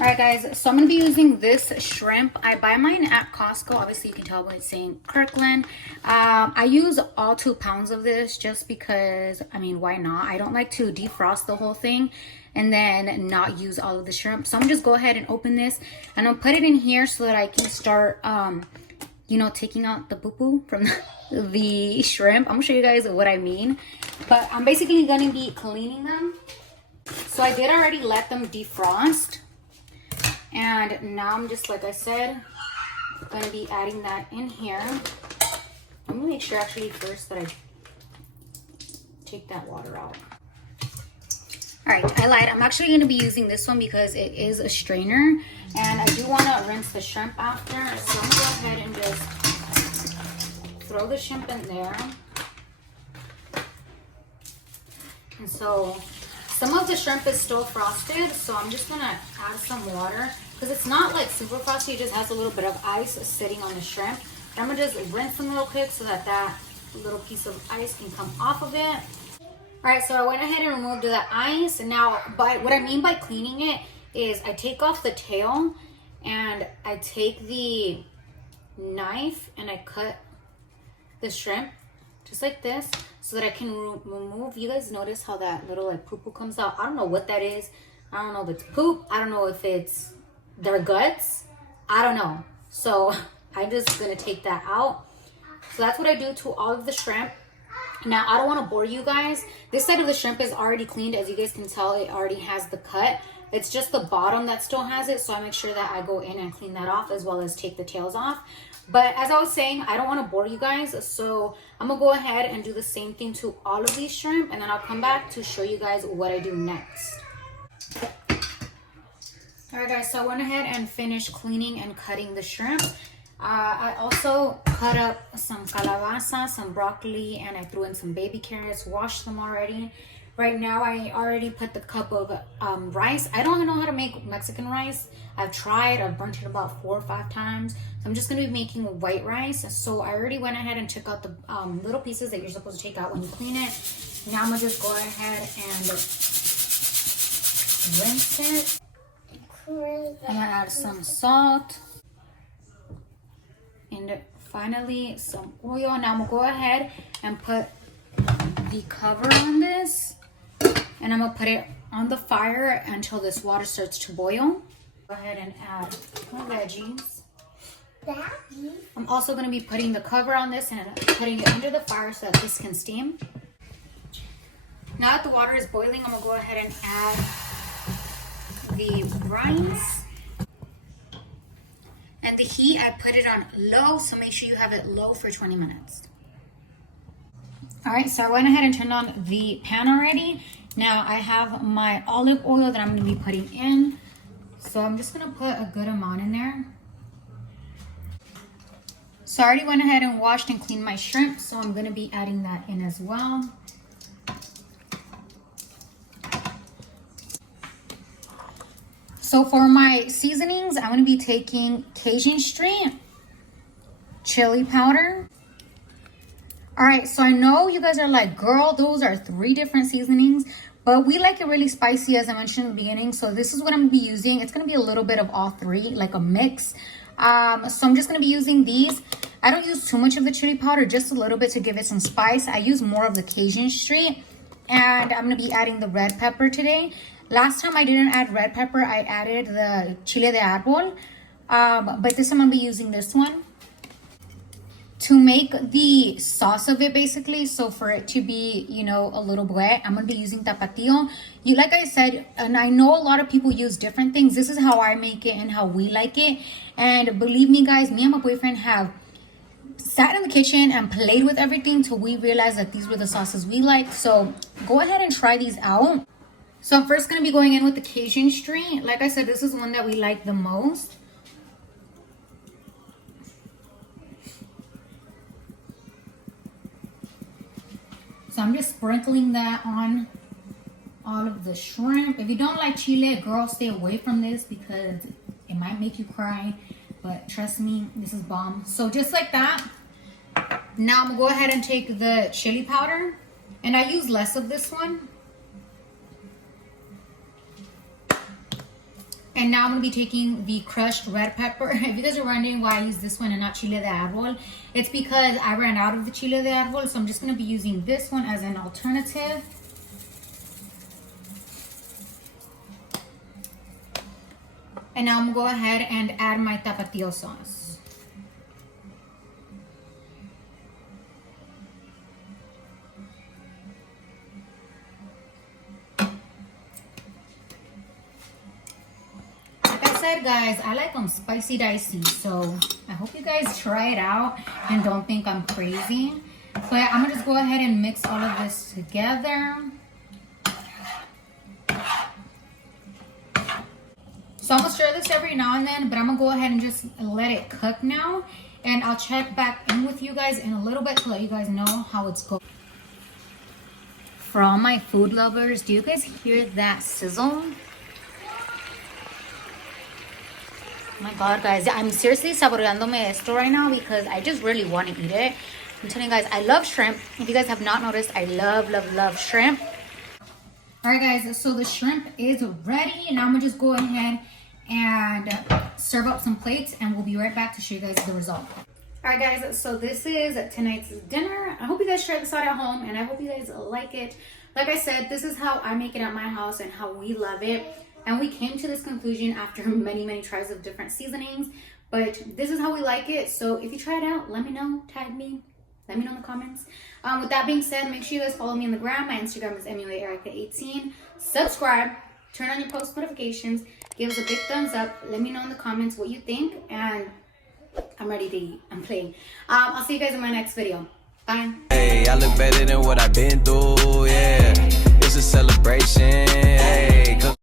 All right, guys, so I'm going to be using this shrimp. I buy mine at Costco. Obviously, you can tell when it's saying Kirkland. I use all 2 pounds of this just because, I mean, why not? I don't like to defrost the whole thing and then not use all of the shrimp. So I'm going to just go ahead and open this and I'll put it in here so that I can start, you know, taking out the poo-poo from the shrimp. I'm going to show you guys what I mean. But I'm basically going to be cleaning them. So I did already let them defrost. And now I'm just, like I said, going to be adding that in here. I'm going to make sure actually first that I take that water out. All right, I lied. I'm actually going to be using this one because it is a strainer. And I do want to rinse the shrimp after. So I'm going to go ahead and just throw the shrimp in there. And so some of the shrimp is still frosted, so I'm just gonna add some water because it's not like super frosty, it just has a little bit of ice sitting on the shrimp. And I'm gonna just rinse them real quick so that that little piece of ice can come off of it. All right, so I went ahead and removed the ice. And now, what I mean by cleaning it is I take off the tail and I take the knife and I cut the shrimp just like this so that I can remove. You guys notice how that little like poo-poo comes out? I don't know what that is. I don't know if it's poop. I don't know if it's their guts. I don't know. So I'm just gonna take that out. So that's what I do to all of the shrimp. Now I don't want to bore you guys. This side of the shrimp is already cleaned. As you guys can tell, it already has the cut. It's just the bottom that still has it. So I make sure that I go in and clean that off as well as take the tails off. But as I was saying, I don't want to bore you guys, so I'm going to go ahead and do the same thing to all of these shrimp, and then I'll come back to show you guys what I do next. Alright guys, so I went ahead and finished cleaning and cutting the shrimp. I also cut up some calabaza, some broccoli, and I threw in some baby carrots, washed them already. Right now, I already put the cup of rice. I don't know how to make Mexican rice. I've tried. I've burnt it about 4 or 5 times. So I'm just going to be making white rice. So I already went ahead and took out the little pieces that you're supposed to take out when you clean it. Now I'm going to just go ahead and rinse it. I'm going to add some salt. And finally, some oil. Now I'm going to go ahead and put the cover on this. And I'm going to put it on the fire until this water starts to boil. Go ahead and add my veggies. I'm also going to be putting the cover on this and putting it under the fire so that this can steam. Now that the water is boiling, I'm going to go ahead and add the rice. And the heat, I put it on low, so make sure you have it low for 20 minutes. All right, so I went ahead and turned on the pan already. Now I have my olive oil that I'm going to be putting in. So I'm just going to put a good amount in there. So I already went ahead and washed and cleaned my shrimp. So I'm going to be adding that in as well. So for my seasonings, I'm going to be taking Cajun Street, chili powder. All right, so I know you guys are like, girl, those are 3 different seasonings, but we like it really spicy, as I mentioned in the beginning. So this is what I'm gonna be using. It's gonna be a little bit of all 3, like a mix. So I'm just gonna be using these. I don't use too much of the chili powder, just a little bit to give it some spice. I use more of the Cajun Street, and I'm gonna be adding the red pepper today. Last time I didn't add red pepper, I added the chile de árbol, but this time I'm gonna be using this one to make the sauce of it, basically. So for it to be, you know, a little wet, I'm gonna be using tapatio. Like I said, and I know a lot of people use different things. This is how I make it and how we like it. And believe me, guys, me and my boyfriend have sat in the kitchen and played with everything till we realized that these were the sauces we like. So go ahead and try these out. So I'm first gonna be going in with the Cajun Street. Like I said, this is one that we like the most. So I'm just sprinkling that on all of the shrimp. If you don't like chile, girl, stay away from this because it might make you cry. But trust me, this is bomb. So just like that. Now I'm gonna go ahead and take the chili powder. And I use less of this one. And now I'm going to be taking the crushed red pepper. If you guys are wondering why I use this one and not chile de árbol, it's because I ran out of the chile de árbol. So I'm just going to be using this one as an alternative. And now I'm going to go ahead and add my tapatio sauce. Guys, I like them spicy dicey, so I hope you guys try it out and don't think I'm crazy. But I'm gonna just go ahead and mix all of this together. So I'm gonna stir this every now and then, but I'm gonna go ahead and just let it cook now, and I'll check back in with you guys in a little bit to let you guys know how it's going. For all my food lovers, do you guys hear that sizzle? Oh my god, guys, I'm seriously saboreándome esto right now because I just really want to eat it. I'm telling you guys, I love shrimp. If you guys have not noticed, I love shrimp. Alright guys, so the shrimp is ready. Now I'm gonna just go ahead and serve up some plates, and we'll be right back to show you guys the result. Alright guys, so this is tonight's dinner. I hope you guys try this out at home, and I hope you guys like it. Like I said, this is how I make it at my house and how we love it. And we came to this conclusion after many tries of different seasonings, but this is how we like it. So if you try it out, let me know, tag me, let me know in the comments. With that being said, make sure you guys follow me on the gram. My Instagram is Muaerika18. Subscribe, turn on your post notifications, give us a big thumbs up. Let me know in the comments what you think, and I'm ready to eat. I'm playing. I'll see you guys in my next video. Bye. Hey, I look better than what I've been through, yeah. It's a celebration, hey.